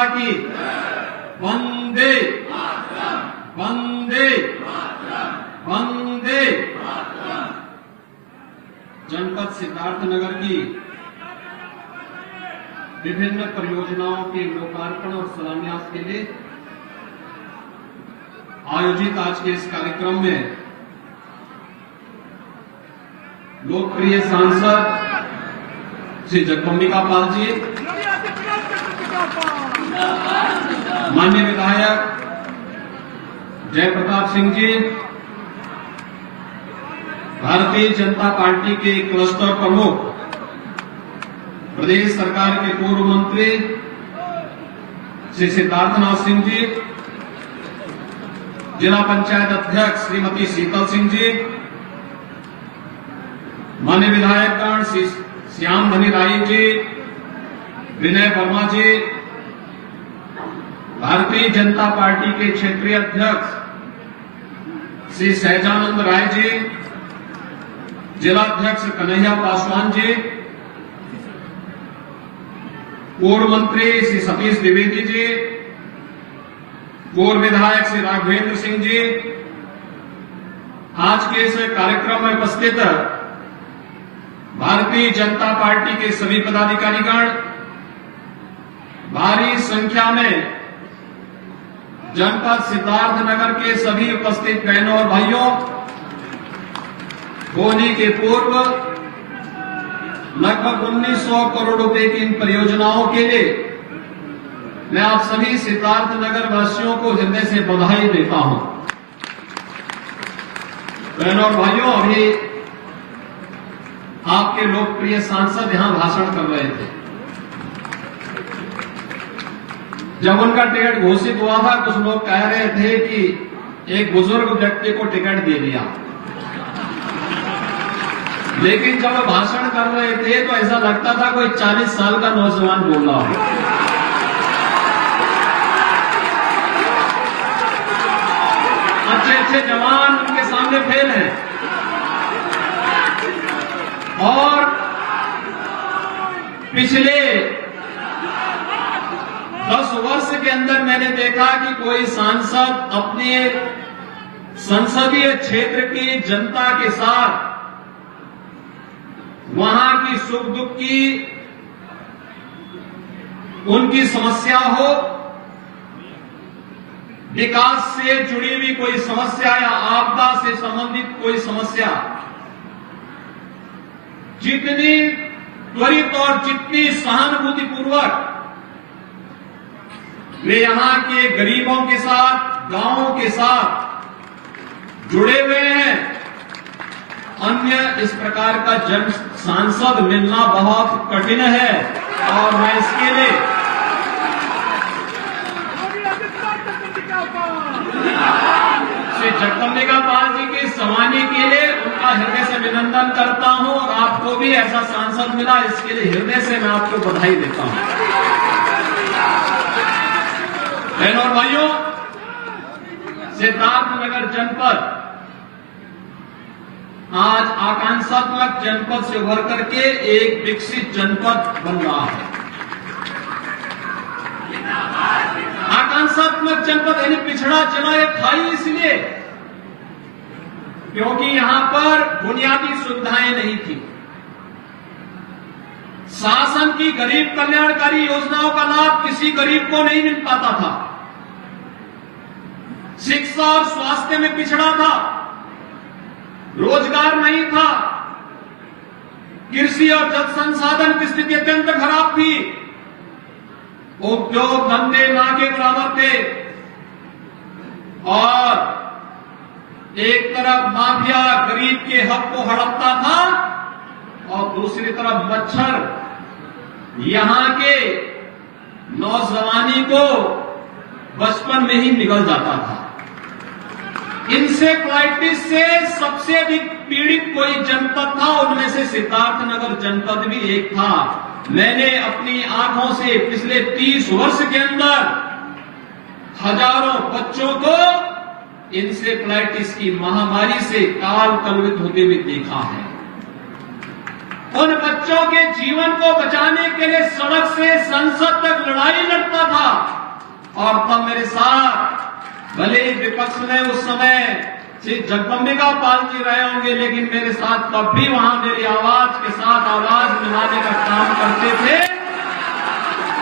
माता की वंदे वंदे वंदे। जनपद सिद्धार्थनगर की विभिन्न परियोजनाओं के लोकार्पण और शिलान्यास के लिए आयोजित आज के इस कार्यक्रम में लोकप्रिय सांसद श्री जगदम्बिका पाल जी, माननीय विधायक जयप्रताप सिंह जी, भारतीय जनता पार्टी के क्लस्टर प्रमुख प्रदेश सरकार के पूर्व मंत्री श्री सिद्धार्थनाथ सिंह जी, जिला पंचायत अध्यक्ष श्रीमती शीतल सिंह जी, माननीय विधायकगण श्री श्याम धनी राय जी, विनय वर्मा जी, भारतीय जनता पार्टी के क्षेत्रीय अध्यक्ष श्री सहजानंद राय जी, जिला अध्यक्ष कन्हैया पासवान जी, पूर्व मंत्री श्री सतीश द्विवेदी जी, पूर्व विधायक श्री राघवेंद्र सिंह जी, आज के इस कार्यक्रम में उपस्थित भारतीय जनता पार्टी के सभी पदाधिकारीगण, भारी संख्या में जनपद सिद्धार्थनगर के सभी उपस्थित बहनों और भाइयों, होली के पूर्व लगभग 1900 करोड़ रुपए की इन परियोजनाओं के लिए मैं आप सभी सिद्धार्थनगर वासियों को हृदय से बधाई देता हूं। बहनों और भाइयों, अभी आपके लोकप्रिय सांसद यहां भाषण कर रहे थे। जब उनका टिकट घोषित हुआ था, कुछ लोग कह रहे थे कि एक बुजुर्ग व्यक्ति को टिकट दे दिया, लेकिन जब वो भाषण कर रहे थे तो ऐसा लगता था कोई 40 साल का नौजवान बोल रहा हो। अच्छे अच्छे जवान उनके सामने फेल हैं। और पिछले 10 वर्ष के अंदर मैंने देखा कि कोई सांसद अपने संसदीय क्षेत्र की जनता के साथ वहां की सुख दुख की, उनकी समस्या हो, विकास से जुड़ी हुई कोई समस्या या आपदा से संबंधित कोई समस्या, जितनी त्वरित और जितनी सहानुभूतिपूर्वक वे यहां के गरीबों के साथ, गांवों के साथ जुड़े हुए हैं, अन्य इस प्रकार का जन सांसद मिलना बहुत कठिन है। और मैं इसके लिए श्री जगदम्बिका पाल जी की सवानी के लिए उनका हृदय से अभिनंदन करता हूं, और आपको भी ऐसा सांसद मिला, इसके लिए हृदय से मैं आपको बधाई देता हूं। बहनों और भाइयों, सिद्धार्थनगर जनपद आज आकांक्षात्मक जनपद से उभर करके एक विकसित जनपद बन रहा है। आकांक्षात्मक जनपद यानी पिछड़ा जिला ये था ही इसलिए क्योंकि यहां पर बुनियादी सुविधाएं नहीं थी। शासन की गरीब कल्याणकारी योजनाओं का लाभ किसी गरीब को नहीं मिल पाता था। शिक्षा और स्वास्थ्य में पिछड़ा था, रोजगार नहीं था, कृषि और जल संसाधन की स्थिति अत्यंत खराब थी, उद्योग धंधे ना के बराबर थे, और एक तरफ माफिया गरीब के हक को हड़पता था और दूसरी तरफ मच्छर यहां के नौजवानी को बचपन में ही निगल जाता था। इंसेफ्लाइटिस से सबसे अधिक पीड़ित कोई जनपद था, उनमें से सिद्धार्थनगर जनपद भी एक था। मैंने अपनी आंखों से पिछले 30 वर्ष के अंदर हजारों बच्चों को इंसेफ्लाइटिस की महामारी से काल कलवित होते हुए देखा है। उन बच्चों के जीवन को बचाने के लिए सड़क से संसद तक लड़ाई लड़ता था। और तब मेरे साथ भले ही विपक्ष में उस समय श्री जगदम्बिका पाल जी रहे होंगे, लेकिन मेरे साथ तब भी वहां मेरी आवाज के साथ आवाज मिलाने का काम करते थे।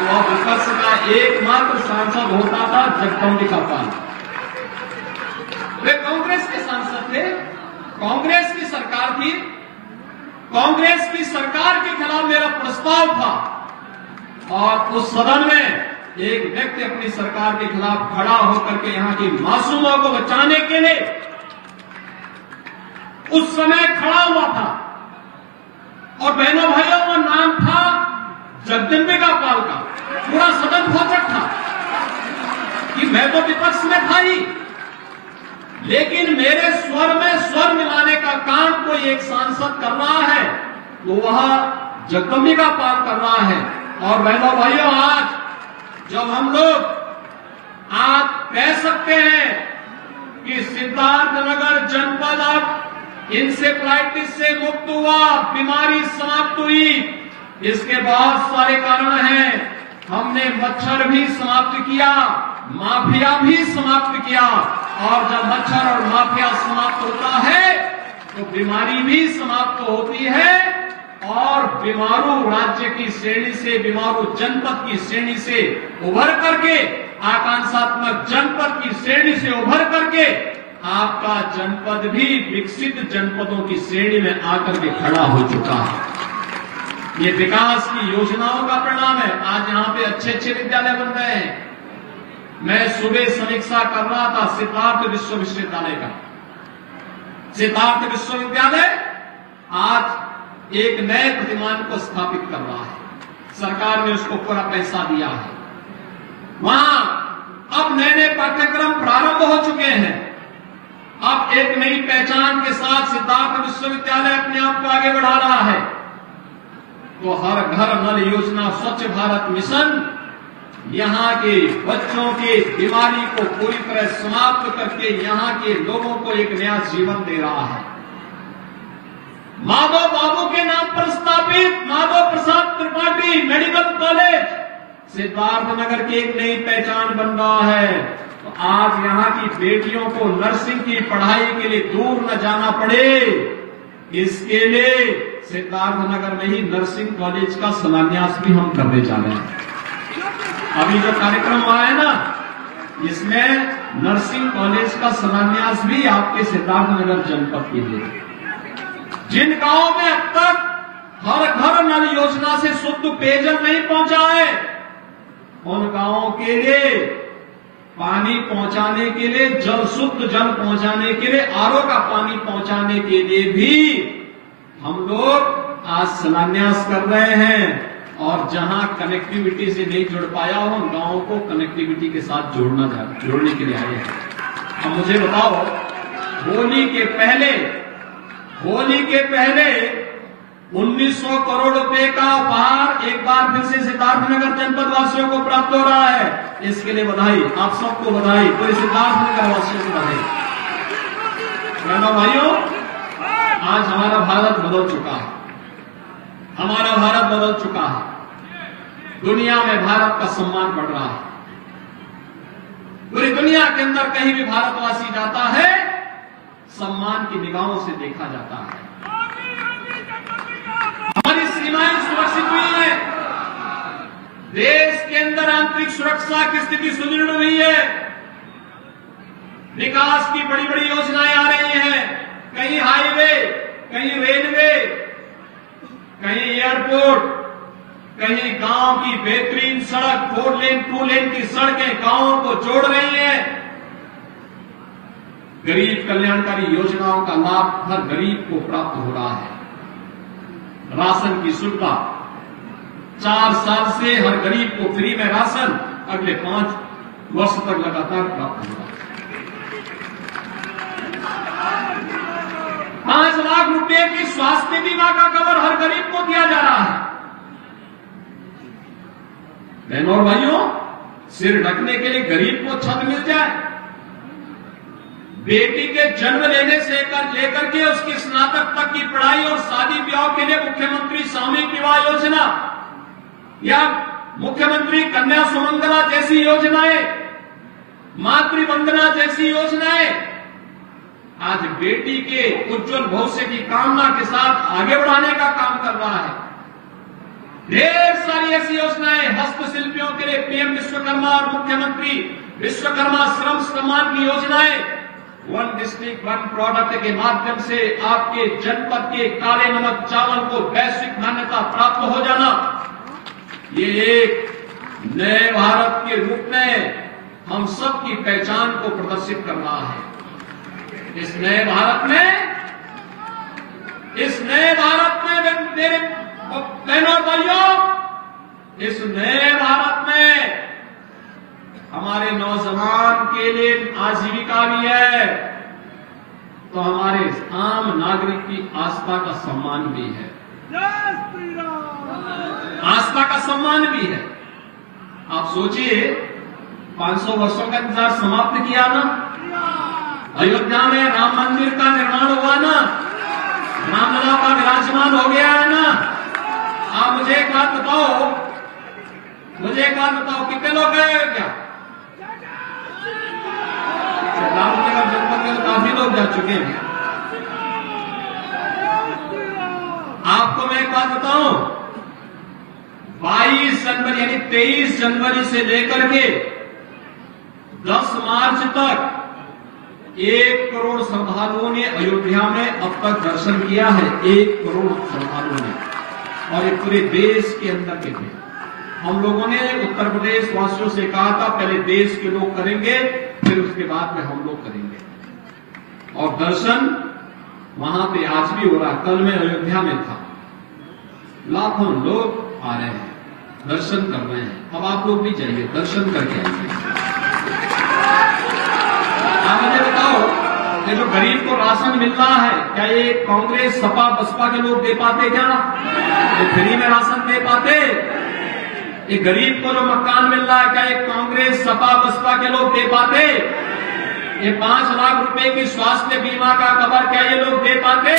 वह विपक्ष का एकमात्र सांसद होता था जगदम्बिका पाल। वे कांग्रेस के सांसद थे, कांग्रेस की सरकार थी, कांग्रेस की सरकार के खिलाफ मेरा प्रस्ताव था और उस सदन में एक व्यक्ति अपनी सरकार के खिलाफ खड़ा होकर के यहां की मासूमों को बचाने के लिए उस समय खड़ा हुआ था। और बहनों भाइयों, वो नाम था जगदम्बिका पाल का। पूरा सदन भौचक था कि मैं तो विपक्ष में था ही, लेकिन मेरे स्वर में स्वर मिलाने का काम कोई एक सांसद कर रहा है तो वह जगदम्बिका पाल कर रहा है। और बहनों भाइयों, आज जब हम लोग आज कह सकते हैं कि सिद्धार्थनगर जनपद अब इंसेफ्लाइटिस से मुक्त हुआ, बीमारी समाप्त हुई, इसके बहुत सारे कारण हैं। हमने मच्छर भी समाप्त किया, माफिया भी समाप्त किया, और जब मच्छर और माफिया समाप्त होता है तो बीमारी भी समाप्त होती है। और बीमारू राज्य की श्रेणी से, बीमारू जनपद की श्रेणी से उभर करके, आकांक्षात्मक जनपद की श्रेणी से उभर करके आपका जनपद भी विकसित जनपदों की श्रेणी में आकर के खड़ा हो चुका है। ये विकास की योजनाओं का परिणाम है। आज यहां पे अच्छे अच्छे विद्यालय बन रहे हैं। मैं सुबह समीक्षा कर रहा था सिद्धार्थ विश्वविद्यालय का। सिद्धार्थ विश्वविद्यालय आज एक नए प्रतिमान को स्थापित कर रहा है। सरकार ने उसको पूरा पैसा दिया है। वहां अब नए नए पाठ्यक्रम प्रारंभ हो चुके हैं। अब एक नई पहचान के साथ सिद्धार्थ विश्वविद्यालय अपने आप को आगे बढ़ा रहा है। तो हर घर नल योजना, स्वच्छ भारत मिशन यहां के बच्चों की बीमारी को पूरी तरह समाप्त करके यहां के लोगों को एक नया जीवन दे रहा है। माधव बाबू के नाम पर स्थापित माधव प्रसाद त्रिपाठी मेडिकल कॉलेज सिद्धार्थनगर की एक नई पहचान बन रहा है। तो आज यहां की बेटियों को नर्सिंग की पढ़ाई के लिए दूर न जाना पड़े, इसके लिए सिद्धार्थनगर में ही नर्सिंग कॉलेज का शिलान्यास भी हम करने जा रहे हैं। अभी जो कार्यक्रम हुआ है ना, इसमें नर्सिंग कॉलेज का शिलान्यास भी आपके सिद्धार्थनगर जनपद के लिए। जिन गांवों में अब तक हर घर नल योजना से शुद्ध पेयजल नहीं पहुंचा है, उन गांवों के लिए पानी पहुंचाने के लिए, जल शुद्ध जल पहुंचाने के लिए, आरओ का पानी पहुंचाने के लिए भी हम लोग आज शिलान्यास कर रहे हैं। और जहां कनेक्टिविटी से नहीं जुड़ पाया हो, उन गांवों को कनेक्टिविटी के साथ जोड़ने के लिए आए हैं। अब मुझे बताओ, होली के पहले 1900 करोड़ रुपए का उपहार एक बार फिर से सिद्धार्थनगर जनपद वासियों को प्राप्त हो रहा है। इसके लिए बधाई, आप सबको बधाई, पूरे सिद्धार्थनगर वासियों को बधाई। बहनों भाइयों, आज हमारा भारत बदल चुका है। हमारा भारत बदल चुका है। दुनिया में भारत का सम्मान बढ़ रहा है। पूरी दुनिया के अंदर कहीं भी भारतवासी जाता है, सम्मान की निगाहों से देखा जाता है। हमारी सीमाएं सुरक्षित हुई है। देश के अंदर आंतरिक सुरक्षा की स्थिति सुदृढ़ हुई है। विकास की बड़ी बड़ी योजनाएं आ रही हैं। कहीं हाईवे, कहीं रेलवे, कहीं एयरपोर्ट, कहीं गांव की बेहतरीन सड़क, 4 लेन 2 लेन की सड़कें गांवों को जोड़ रही हैं। गरीब कल्याणकारी योजनाओं का लाभ हर गरीब को प्राप्त हो रहा है। राशन की सुविधा 4 साल से हर गरीब को फ्री में राशन अगले 5 वर्ष तक लगातार प्राप्त हो रहा है। 5 लाख रुपए की स्वास्थ्य बीमा का कवर हर गरीब को दिया जा रहा है। बहनों और भाइयों, सिर ढकने के लिए गरीब को छत मिल जाए, बेटी के जन्म लेने से लेकर के उसकी स्नातक तक की पढ़ाई और शादी ब्याह के लिए मुख्यमंत्री सामूहिक विवाह योजना या मुख्यमंत्री कन्या सुमंगला जैसी योजनाएं, मातृ वंदना जैसी योजनाएं आज बेटी के उज्जवल भविष्य की कामना के साथ आगे बढ़ाने का काम कर रहा है। ढेर सारी ऐसी योजनाएं, हस्तशिल्पियों के लिए पीएम विश्वकर्मा और मुख्यमंत्री विश्वकर्मा श्रम सम्मान की योजनाएं, वन डिस्ट्रिक्ट वन प्रोडक्ट के माध्यम से आपके जनपद के काले नमक चावल को वैश्विक मान्यता प्राप्त हो जाना, ये एक नए भारत के रूप में हम सब की पहचान को प्रदर्शित कर रहा है। इस नए भारत में मेरे बहनों और भाइयों, इस नए भारत में हमारे नौजवान के लिए आजीविका भी है, तो हमारे आम नागरिक की आस्था का सम्मान भी है, आस्था का सम्मान भी है। आप सोचिए, 500 वर्षों का इंतजार समाप्त किया ना, अयोध्या में राम मंदिर का निर्माण हुआ ना, रामलला का विराजमान हो गया है ना। आप मुझे एक बात बताओ, कितने लोग गए क्या? रामनगर जनपद में काफी लोग जा चुके हैं। आपको मैं एक बात बताऊं, 22 जनवरी यानी 23 जनवरी से लेकर के 10 मार्च तक 1 करोड़ श्रद्धालुओं ने अयोध्या में अब तक दर्शन किया है। 1 करोड़ श्रद्धालुओं ने, और ये पूरे देश के अंदर के थे। हम लोगों ने उत्तर प्रदेश वासियों से कहा था, पहले देश के लोग करेंगे, फिर उसके बाद में हम लोग करेंगे। और दर्शन वहां पे आज भी हो रहा। कल मैं अयोध्या में था, लाखों लोग आ रहे हैं, दर्शन कर रहे हैं। अब आप लोग भी जाइए, दर्शन करके आइए। आप मुझे बताओ, ये जो गरीब को राशन मिल रहा है, क्या ये कांग्रेस सपा बसपा के लोग दे पाते? क्या ये फ्री में राशन दे पाते? ये गरीब को जो मकान मिल रहा है, क्या ये कांग्रेस सपा बसपा के लोग दे पाते? ये 5 लाख रुपए की स्वास्थ्य बीमा का कवर क्या ये लोग दे पाते?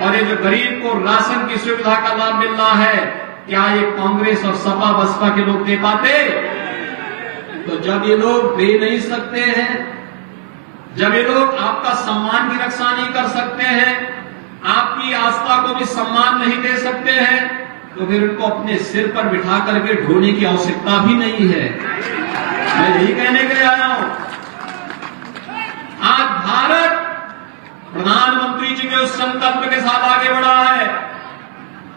और ये जो गरीब को राशन की सुविधा का लाभ मिल रहा है, क्या ये कांग्रेस और सपा बसपा के लोग दे पाते? तो जब ये लोग दे नहीं सकते हैं, जब ये लोग आपका सम्मान की रक्षा नहीं कर सकते हैं, आपकी आस्था को भी सम्मान नहीं दे सकते हैं, तो फिर उनको अपने सिर पर बिठा करके ढोने की आवश्यकता भी नहीं है। मैं यही कहने के लिए आया हूं। आज भारत प्रधानमंत्री जी के उस संकल्प के साथ आगे बढ़ा है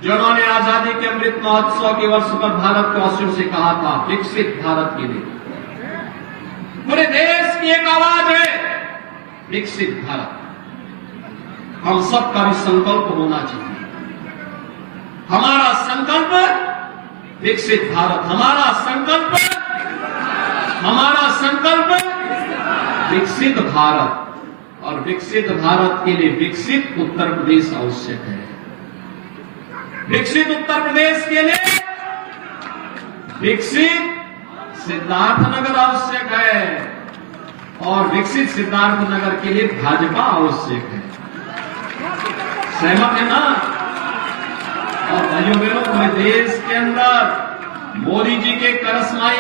जो उन्होंने आजादी के अमृत महोत्सव के वर्ष पर भारत के वासियों से कहा था, विकसित भारत के लिए। पूरे देश की एक आवाज है, विकसित भारत। हम सबका भी संकल्प होना चाहिए। हमारा संकल्प विकसित भारत, हमारा संकल्प विकसित भारत। और विकसित भारत के लिए विकसित उत्तर प्रदेश आवश्यक है। विकसित उत्तर प्रदेश के लिए विकसित सिद्धार्थनगर आवश्यक है, और विकसित सिद्धार्थनगर के लिए भाजपा आवश्यक है। सहमत है ना? और भाइयों बहनों, पूरे देश के अंदर मोदी जी के करस्माई